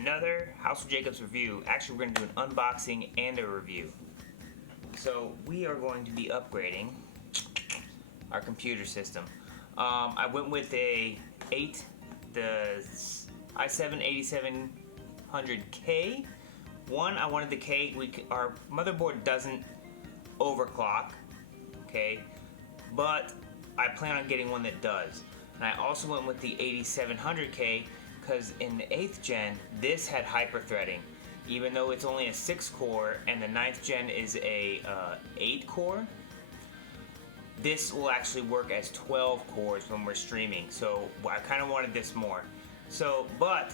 Another House of Jacobs review. Actually, we're going to do an unboxing and a review. So we are going to be upgrading our computer system. I went with the i7-8700K. One, I wanted the K. Our motherboard doesn't overclock, okay, but I plan on getting one that does. And I also went with the 8700K because in the 8th gen, this had hyper-threading. Even though it's only a 6-core and the 9th gen is a 8-core, this will actually work as 12 cores when we're streaming. So I kind of wanted this more. So, but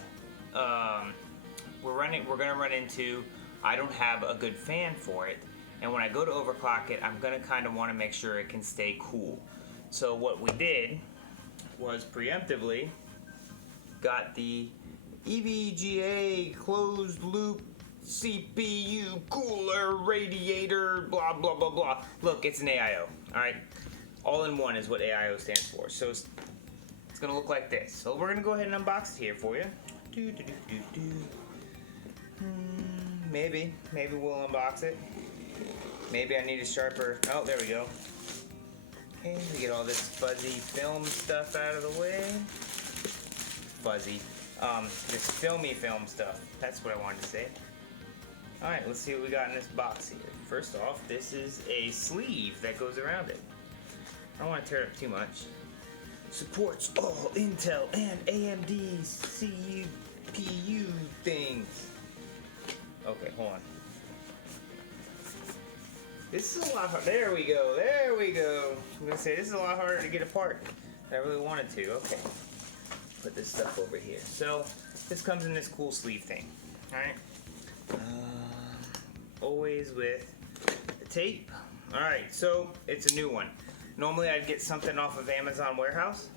we're gonna run into, I don't have a good fan for it, and when I go to overclock it, I'm gonna kind of want to make sure it can stay cool. So what we did was preemptively got the EVGA closed loop CPU cooler radiator blah blah blah blah. Look, it's an AIO. Alright, all in one is what AIO stands for. So it's gonna look like this. So we're gonna go ahead and unbox it here for you. Maybe we'll unbox it. Maybe I need a sharper. Oh, there we go. Okay, we get all this fuzzy film stuff out of the way. Fuzzy. This filmy film stuff. That's what I wanted to say. Alright, let's see what we got in this box here. First off, this is a sleeve that goes around it. I don't want to tear it up too much. Supports all Intel and AMD CPU things. Okay, hold on. This is a lot harder. There we go. I'm gonna say this is a lot harder to get apart than I really wanted to. Okay. Put this stuff over here. So this comes in this cool sleeve thing. Alright. Always with the tape. Alright, so it's a new one. Normally I'd get something off of Amazon Warehouse,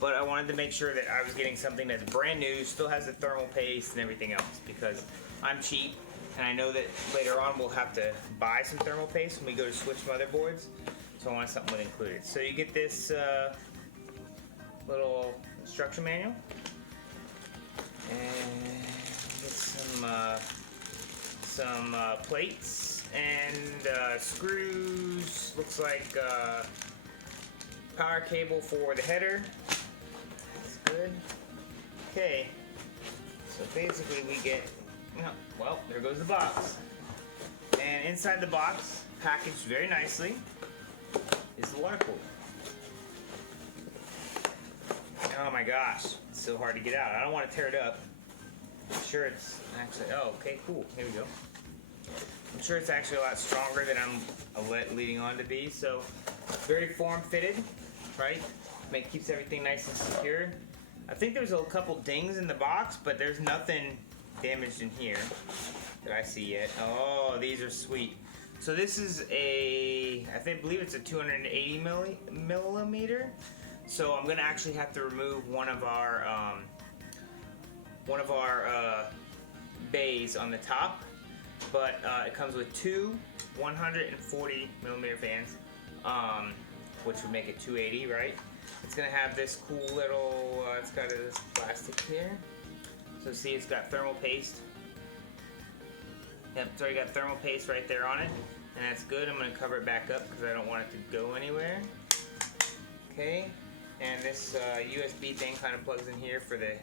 but I wanted to make sure that I was getting something that's brand new, still has the thermal paste and everything else, because I'm cheap and I know that later on we'll have to buy some thermal paste when we go to switch motherboards, so I want something with included. So you get this little instruction manual and get some plates and screws. Looks like power cable for the header. That's good. Okay, so basically we get, well, there goes the box. And inside the box, packaged very nicely, is the water cooler. Oh my gosh, it's so hard to get out. I don't want to tear it up. I'm sure it's actually, oh, okay, cool. Here we go. I'm sure it's actually a lot stronger than I'm leading on to be. So, very form-fitted, right? Keeps everything nice and secure. I think there's a couple dings in the box, but there's nothing damaged in here that I see yet. Oh, these are sweet. So this is I believe it's a 280 millimeter. So I'm gonna actually have to remove one of our bays on the top, but it comes with two 140 millimeter fans, which would make it 280, right? It's gonna have this cool little, it's got this plastic here. So see, it's got thermal paste. Yep, it's already got thermal paste right there on it, and that's good. I'm gonna cover it back up because I don't want it to go anywhere. Okay. And this USB thing kind of plugs in here for the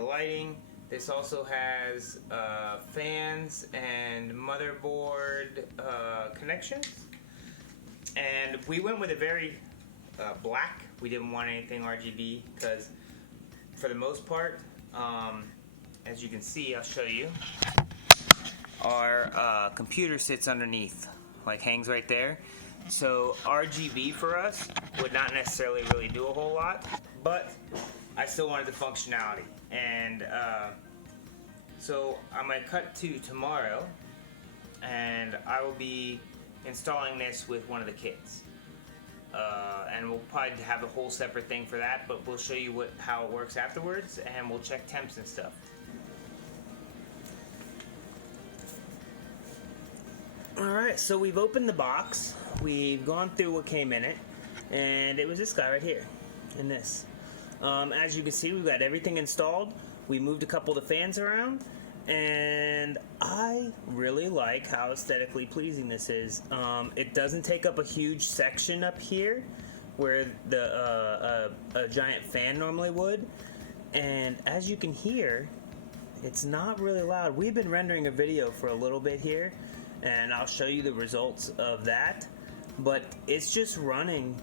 lighting. This also has fans and motherboard connections. And we went with a very black. We didn't want anything RGB because, for the most part, as you can see, I'll show you. Our computer sits underneath, like hangs right there. So RGB for us would not necessarily really do a whole lot, but I still wanted the functionality. And so I'm going to cut to tomorrow, and I will be installing this with one of the kids. And we'll probably have a whole separate thing for that, but we'll show you how it works afterwards, and we'll check temps and stuff. Alright, so we've opened the box, we've gone through what came in it, and it was this guy right here, in this. As you can see, we've got everything installed. We moved a couple of the fans around, and I really like how aesthetically pleasing this is. It doesn't take up a huge section up here where a giant fan normally would, and as you can hear, it's not really loud. We've been rendering a video for a little bit here, and I'll show you the results of that, but it's just running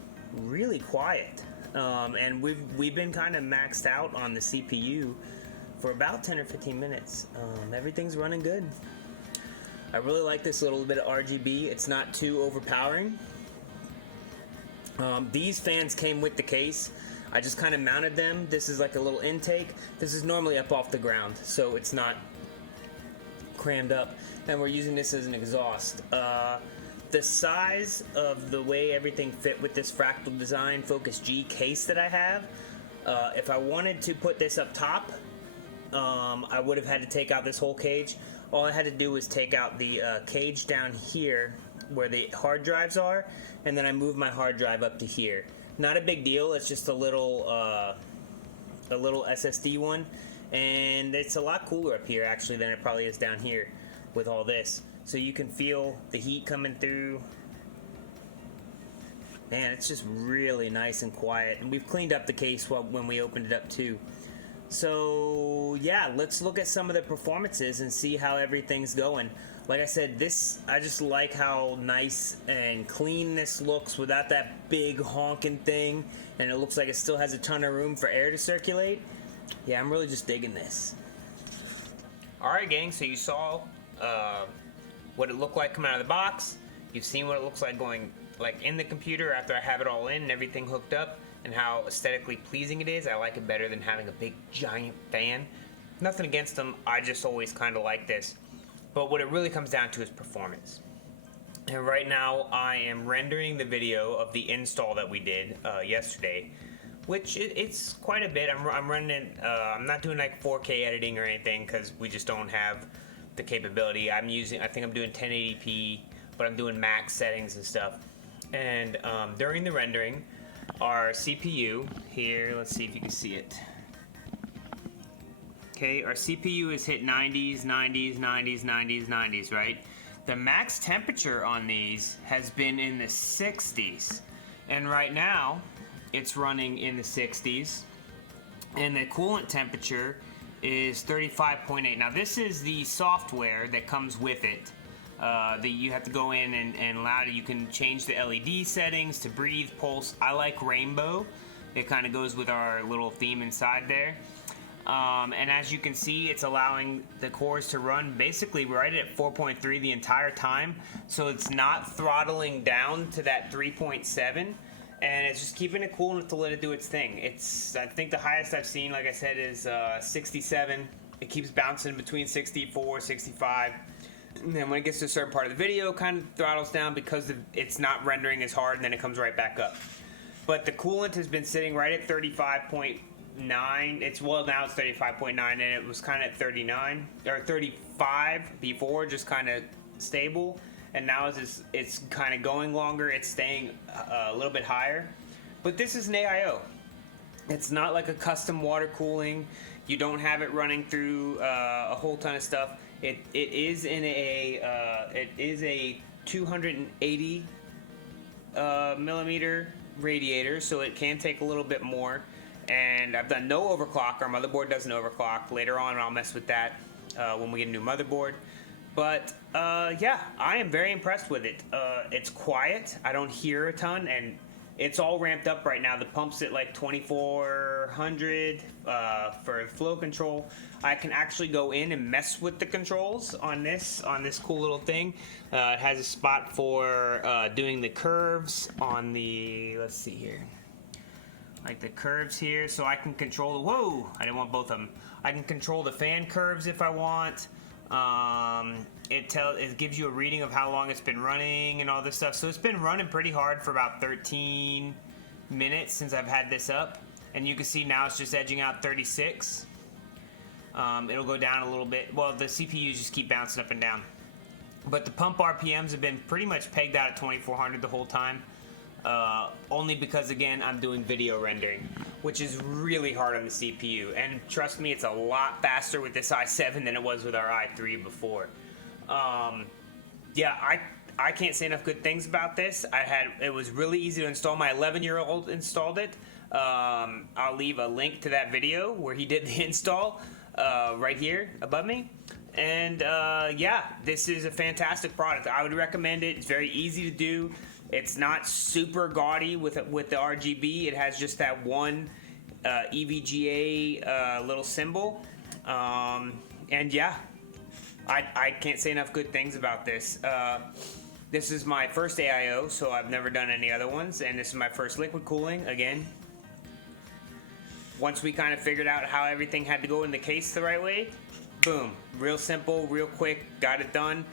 really quiet. And we've been kind of maxed out on the CPU for about 10 or 15 minutes. Everything's running good. I really like this little bit of RGB. It's not too overpowering. These fans came with the case. I just kind of mounted them. This is like a little intake. This is normally up off the ground, so it's not crammed up. And we're using this as an exhaust. The size of the way everything fit with this Fractal Design Focus G case that I have, if I wanted to put this up top, I would have had to take out this whole cage. All I had to do was take out the cage down here where the hard drives are, and then I moved my hard drive up to here. Not a big deal. It's just a little SSD one, and it's a lot cooler up here actually than it probably is down here with all this. So you can feel the heat coming through. Man, it's just really nice and quiet, and we've cleaned up the case when we opened it up too. So yeah, let's look at some of the performances and see how everything's going. Like I said, I just like how nice and clean this looks without that big honking thing, and it looks like it still has a ton of room for air to circulate. Yeah, I'm really just digging this. Alright gang, so you saw what it looked like coming out of the box. You've seen what it looks like going in the computer after I have it all in and everything hooked up, and how aesthetically pleasing it is. I like it better than having a big giant fan. Nothing against them, I just always kind of like this. But what it really comes down to is performance. And right now I am rendering the video of the install that we did yesterday, which it's quite a bit. I'm running, I'm not doing like 4K editing or anything because we just don't have the capability. I think I'm doing 1080p, but I'm doing max settings and stuff. And during the rendering, our CPU here, let's see if you can see it. Okay, our CPU has hit 90s, 90s, 90s, 90s, 90s, right? The max temperature on these has been in the 60s. And right now, it's running in the 60s. And the coolant temperature is 35.8. Now this is the software that comes with it. That you have to go in and allow it. You can change the LED settings to breathe, pulse. I like rainbow. It kind of goes with our little theme inside there. And as you can see, it's allowing the cores to run basically right at 4.3 the entire time. So it's not throttling down to that 3.7. And it's just keeping it cool enough to let it do its thing. I think the highest I've seen, like I said, is 67. It keeps bouncing between 64, 65. And then when it gets to a certain part of the video, it kind of throttles down because it's not rendering as hard, and then it comes right back up. But the coolant has been sitting right at 35.9. Now it's 35.9, and it was kind of at 39 or 35 before, just kind of stable. And now as it's kind of going longer, it's staying a little bit higher. But this is an AIO. It's not like a custom water cooling. You don't have it running through a whole ton of stuff. It is a 280 millimeter radiator, so it can take a little bit more. And I've done no overclock. Our motherboard doesn't overclock. Later on, I'll mess with that when we get a new motherboard. But yeah, I am very impressed with it. It's quiet. I don't hear a ton, and it's all ramped up right now. The pump's at like 2400 for flow control. I can actually go in and mess with the controls on this cool little thing. It has a spot for doing the curves on the, let's see here, like the curves here, so I can control the, whoa, I didn't want both of them. I can control the fan curves if I want. It gives you a reading of how long it's been running and all this stuff. So it's been running pretty hard for about 13 minutes since I've had this up, and you can see now it's just edging out 36. It'll go down a little bit. Well, the CPUs just keep bouncing up and down, but the pump RPMs have been pretty much pegged out at 2400 the whole time. only because, again, I'm doing video rendering, which is really hard on the CPU. And trust me, it's a lot faster with this i7 than it was with our i3 before. Yeah, I can't say enough good things about this. It was really easy to install. My 11-year-old installed it. I'll leave a link to that video where he did the install right here above me. And yeah, this is a fantastic product. I would recommend it. It's very easy to do. It's not super gaudy with the RGB. It has just that one EVGA little symbol. And yeah, I can't say enough good things about this. This is my first AIO, so I've never done any other ones, and this is my first liquid cooling again. Once we kind of figured out how everything had to go in the case the right way, boom, real simple, real quick, got it done,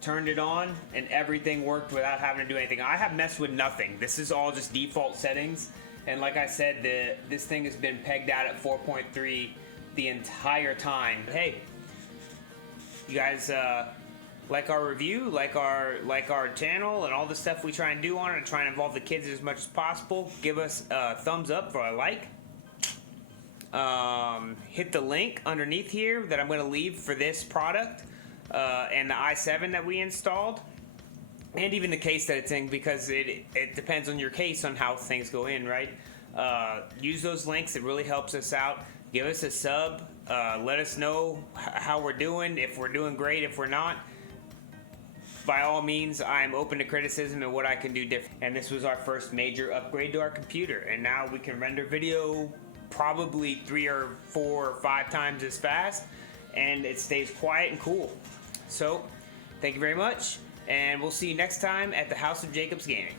turned it on, and everything worked without having to do anything. I have messed with nothing. This is all just default settings, and like I said, this thing has been pegged out at 4.3 the entire time. Hey, you guys like our review, like our channel, and all the stuff we try and do on it, and try and involve the kids as much as possible. Give us a thumbs up for a like. Hit the link underneath here that I'm going to leave for this product and the i7 that we installed, and even the case that it's in, because it depends on your case on how things go in, right? Use those links. It really helps us out. Give us a sub. Let us know how we're doing, if we're doing great, if we're not. By all means, I'm open to criticism and what I can do different. And this was our first major upgrade to our computer, and now we can render video probably 3 or 4 or 5 times as fast, and it stays quiet and cool. So, thank you very much, and we'll see you next time at the House of Jacobs Gaming.